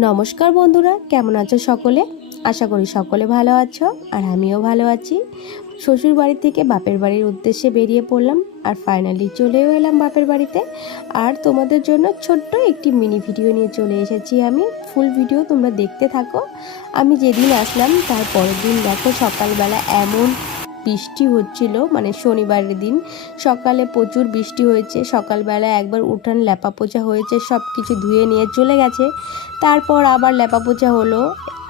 নমস্কার বন্ধুরা, কেমন আছো সকলে? আশা করি সকলে ভালো আছো আর আমিও ভালো আছি। শ্বশুর বাড়ি থেকে বাপের বাড়ির উদ্দেশ্যে বেরিয়ে পড়লাম আর ফাইনালি চলেও এলাম বাপের বাড়িতে। আর তোমাদের জন্য ছোট্ট একটি মিনি ভিডিও নিয়ে চলে এসেছি আমি। ফুল ভিডিও তোমরা দেখতে থাকো। আমি যেদিন আসলাম তার পরের দিন দেখো সকালবেলা এমন বৃষ্টি হচ্ছিল, মানে শনিবারের দিন সকালে প্রচুর বৃষ্টি হয়েছে। সকালবেলা একবার উঠান ল্যাপা পোছা হয়েছে, সব কিছু ধুয়ে নিয়ে চলে গেছে। তারপর আবার ল্যাপা পোছা হলো।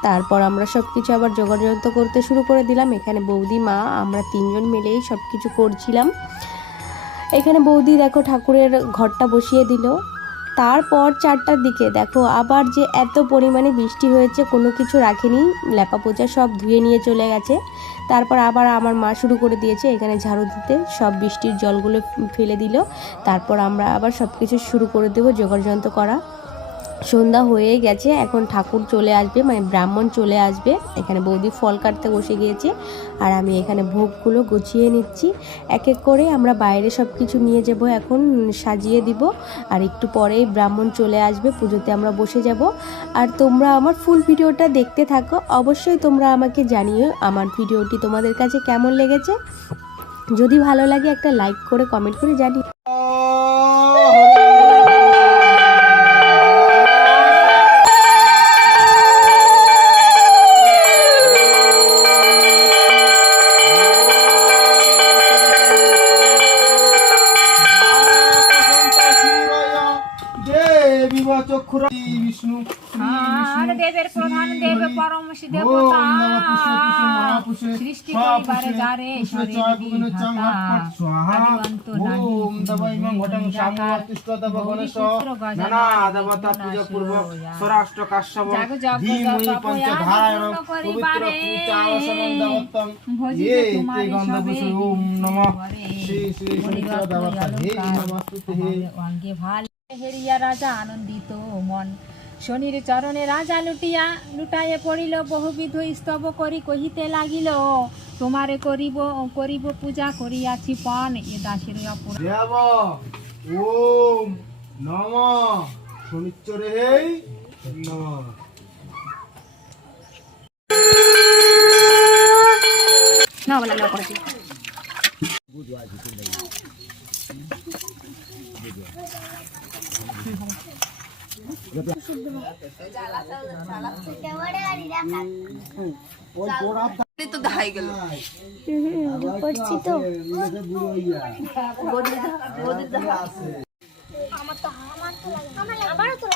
তারপর আমরা সব কিছু আবার জোগাড়যন্ত্র করতে শুরু করে দিলাম। এখানে বৌদি, মা, আমরা তিনজন মিলেই সব কিছু করছিলাম। এখানে বৌদি দেখো ঠাকুরের ঘরটা বসিয়ে দিল। তারপর 4টার দিকে দেখো আবার যে এত পরিমাণে বৃষ্টি হয়েছে, কোনো কিছু রাখেনি, ল্যাপা পোছা সব ধুয়ে নিয়ে চলে গেছে। তারপর আবার আমার মা শুরু করে দিয়েছে এখানে ঝাড়ু দিতে, সব বৃষ্টির জলগুলো ফেলে দিল। তারপর আমরা আবার সব কিছু শুরু করে দেবো জোগাড়যন্ত্র করা। সন্ধ্যা হয়ে গেছে, এখন ঠাকুর চলে আসবে, মানে ব্রাহ্মণ চলে আসবে। এখানে বৌদি ফল কাটতে বসে গিয়েছে আর আমি এখানে ভোগগুলো গুছিয়ে নিচ্ছি। এক এক করে আমরা বাইরে সব কিছু নিয়ে যাব, এখন সাজিয়ে দিব। আর একটু পরেই ব্রাহ্মণ চলে আসবে, পুজোতে আমরা বসে যাব। আর তোমরা আমার ফুল ভিডিওটা দেখতে থাকো। অবশ্যই তোমরা আমাকে জানিও আমার ভিডিওটি তোমাদের কাছে কেমন লেগেছে। যদি ভালো লাগে একটা লাইক করে কমেন্ট করে জানিও। বিষ্ণু দেবের প্রধান দেব পরম দেবতা সৃষ্টি করিবারে যারে ওম দবাই মং ঘটং সামুতিষ্ঠ দব গণেশ নানা দেবতা পূজা পূর্ব স্বরাষ্ট্র কাশ্যপ ধীমহি পঞ্চধারায়ণ পবিত্র পূজাবসনং দেবতং য়ে তে গন্ধপুষ্প ওম নমঃ শ্রী শ্রী শনিচর দেবতা হে নমস্তুতে হে অঙ্গে ভাল হেরিয়া রাজা আনন্দিত মন শনির চরণে রাজা লুটায়ে পড়িল বহুবিধ স্তব করি কহিতে লাগিল তোমারে করিব পূজা করিয়াছি পণ এ দাসের অপরাধ ওম নমঃ শনিচরে হেই নমঃ না বলা না করেছি তো দেখাই গেল করছি তো আমারও তো